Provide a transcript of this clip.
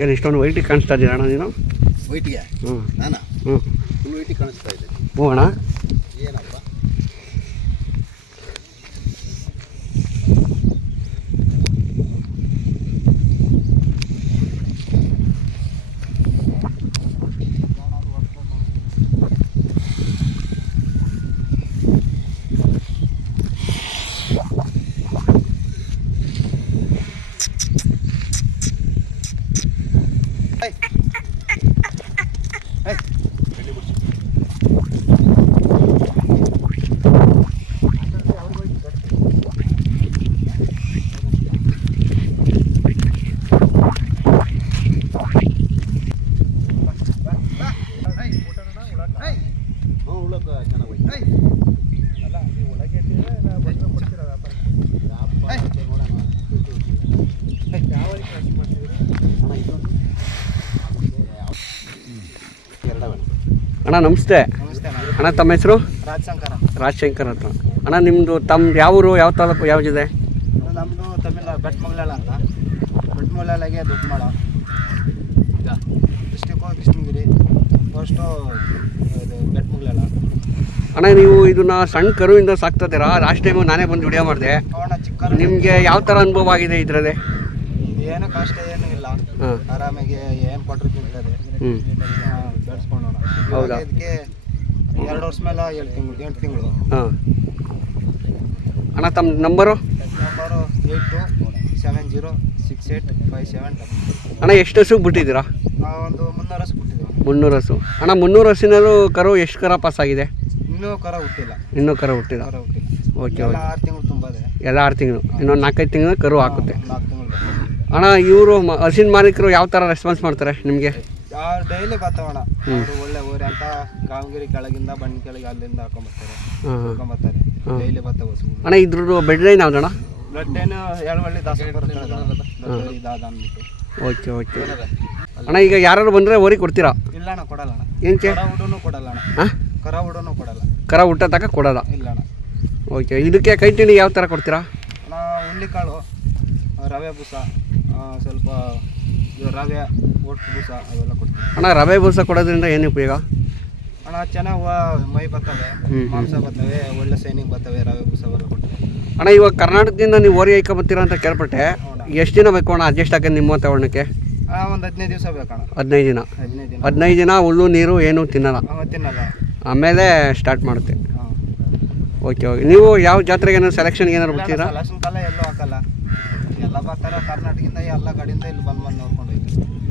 ಏನು ಇಷ್ಟೊಂದು ವೈಟಿಗೆ ಕಾಣಿಸ್ತಾ ಇದೀಯ ಅಣ್ಣ ನೀನು? ವೈಟಿಗೆ ಹ್ಞೂ ನಾನು? ಹ್ಞೂ ಫುಲ್ ವೈಟಿಗೆ ಕಾಣಿಸ್ತಾ ಇದೆ. ಹ್ಞೂ ಅಣ್ಣ. ಹ್ಞೂ ಅಣ್ಣ ನಮಸ್ತೆ. ಅಣ್ಣ ತಮ್ಮ ಹೆಸರು? ರಾಜಶಂಕರ. ರಾಜಶಂಕರ್ ಅಂತ. ಅಣ್ಣ ನಿಮ್ಮದು ತಮ್ಮ ಯಾವ ಊರು ಯಾವ ತಾಲೂಕು ಯಾವುದಿದೆ ನಮ್ಮದು ತಮಿಳು ಬೆಟ್ಮಂಗ್ಲಾಳ ಅಂತ. ಬೆಟ್ಮಂಗ್ಲಾಳಿಗೆ ದೊಡ್ಡಮಾಳ ಈಗ ಡಿಸ್ಟಿಕ್ಕು ಕೃಷ್ಣಗಿರಿ ಫಸ್ಟು ಇದು ಬೆಟ್ಮಂಗ್ಲಾಳ ಅಣ್ಣ ನೀವು ಇದನ್ನ ಸಣ್ಣ ಕರುವಿಂದ ಸಾಕ್ತಿದ್ದೀರಾ ಲಾಸ್ಟ್ ಟೈಮು ನಾನೇ ಬಂದು ವಿಡಿಯೋ ಮಾಡಿದೆ. ನಿಮಗೆ ಯಾವ ಥರ ಅನುಭವ ಆಗಿದೆ ಇದರಲ್ಲಿ? ಏನು ಕಷ್ಟ ಏನು ಆರಾಮಾಗಿ ಏನ್ ಕೊಟ್ಟರು ತಿಂತದೆ ಹ್ಞೂ ಬೆಳೆಸ್ಕೊಂಡೋಣ ಹೌದಾ? ಇದಕ್ಕೆ ಎರಡು ವರ್ಷ ಮೇಲೆ ಏಳು ತಿಂಗಳು ಎಂಟು ತಿಂಗಳು. ಹಾಂ. ಅಣ್ಣ ತಮ್ಮ number number eight two seven zero six eight five seven ಅಣ್ಣ ಎಷ್ಟು ಹಸು ಬಿಟ್ಟಿದ್ದೀರಾ ಒಂದು ಮುನ್ನೂರು ಹಸು ಬಿಟ್ಟಿದ್ದೀವಿ ಮುನ್ನೂರು ಹಸು ಅಣ್ಣ ಮುನ್ನೂರು ಹಸಿನಲ್ಲೂ ಕರು ಎಷ್ಟು ಕರ ಪಾಸ್ ಆಗಿದೆ? ಇನ್ನೂ ಕರ ಹುಟ್ಟಿಲ್ಲ. ಇನ್ನೂ ಕರು ಹುಟ್ಟಿಲ್ಲ. ಓಕೆ ಎಲ್ಲ ಓಕೆ. ಆರು ತಿಂಗಳು ತುಂಬಾದೆ. ಎಲ್ಲ ಆರು ತಿಂಗಳು. ಇನ್ನೊಂದು ನಾಲ್ಕೈದು ತಿಂಗಳು ಕರು ಹಾಕುತ್ತೆ. ನಾಲ್ಕು ತಿಂಗಳು. ಅಣ್ಣ ಇವರು ಹಸಿನ ಮಾಲೀಕರು ಯಾವ ಥರ ರೆಸ್ಪಾನ್ಸ್ ಮಾಡ್ತಾರೆ ನಿಮಗೆ? ಯಾರು ಡೈಲಿ ಬರ್ತಾವಣ ಒಳ್ಳೆ ಊರಿ ಅಂತ ಕಾಮಗಿರಿ ಕೆಳಗಿಂದ ಬಣ್ಣ ಕೆಳಗೆ ಅಲ್ಲಿಂದ ಹಾಕೊಂಬರ್ತಾರೆ ಹಾಕೊಂಬರ್ತಾರೆ ಡೈಲಿ ಬರ್ತಾವ ಅಣ್ಣ ಇದ್ರದ್ದು ಬೆಡ್ ಲೈನ್ ಯಾವ್ದಣ್ಣ ಬ್ಲಡ್ ಏನು ಎಳವಳ್ಳಿ ದಾಸ ಇದಾದ ಅಂದ್ಬಿಟ್ಟು. Okay okay. ಅಣ್ಣ ಈಗ ಯಾರು ಬಂದರೆ ಓರಿ ಕೊಡ್ತೀರಾ? ಇಲ್ಲ ಅಣ್ಣ ಕೊಡಲ್ಲ ಅಣ್ಣ. ಏನಕ್ಕೆ ಕರ ಹುಡುನು ಕೊಡಲ್ಲ ಅಣ್ಣ. ಹಾಂ? ಕರ ಹುಡುನು ಕೊಡಲ್ಲ. ಕರ ಊಟ ತಕ ಕೊಡಲ್ಲ? ಇಲ್ಲ ಅಣ್ಣ. ಓಕೆ ಇದಕ್ಕೆ ಕೈ ತಿಂಡಿ ಯಾವ ಥರ ಕೊಡ್ತೀರಾ? ಅಣ್ಣ ಹುಳ್ಳಿಕಾಳು ಆ, ರವೆ ಬೂಸ. ಸ್ವಲ್ಪ ಇದು ರವೆ ಒಟ್ಟು ಬೂಸ ಅವೆಲ್ಲ ಕೊಡ್ತೀವಿ ಅಣ್ಣ ರವೆ ಬೂಸ ಕೊಡೋದ್ರಿಂದ ಏನು ಉಪಯೋಗ? ಅಣ್ಣ ಚೆನ್ನಾಗಿ ಮೈ ಬರ್ತವೆ ಮಾಂಸ ಬರ್ತವೆ ಒಳ್ಳೆ ಸೈನಿಂಗ್ ಬರ್ತವೆ ರವೆ ಬೂಸ ಅವೆಲ್ಲ ಕೊಡ್ತೀವಿ ಅಣ್ಣ ಇವಾಗ ಕರ್ನಾಟಕದಿಂದ ನೀವು ಓರಿ ಬರ್ತೀರಾ ಅಂತ ಕೇಳ್ಪಟ್ಟೆ. ಎಷ್ಟು ದಿನ ಬೇಕು ಅಣ್ಣ ಅಡ್ಜಸ್ಟ್ ಆಗೋದು ನಿಮ್ಮ ತಗೊಳಕ್ಕೆ ಅಣ್ಣ ಒಂದು ಹದಿನೈದು ದಿವಸ ಬೇಕಣ್ಣ ಹದಿನೈದು ದಿನ. ಹದಿನೈದು ದಿನ. ಹದಿನೈದು ದಿನ ಹುಲ್ಲು ನೀರು ಏನು ತಿನ್ನಲ್ಲ? ತಿನ್ನಲ್ಲ. ಆಮೇಲೆ ಸ್ಟಾರ್ಟ್ ಮಾಡುತ್ತೆ. ಓಕೆ ಓಕೆ ನೀವು ಯಾವ ಜಾತ್ರೆಗೆ ಏನಾದ್ರು ಸೆಲೆಕ್ಷನ್ಗೆ ಏನಾದ್ರು ಬರ್ತೀರಾ? ಎಲ್ಲೂ ಹಾಕಲ್ಲ. ಬರ್ತಾರೆ ಕರ್ನಾಟಕದಿಂದ ಎಲ್ಲ ಕಡೆಯಿಂದ ಇಲ್ಲಿ ಬಂದು ಬಂದು ನೋಡ್ಕೊಂಡು ಹೋಯ್ತಾರೆ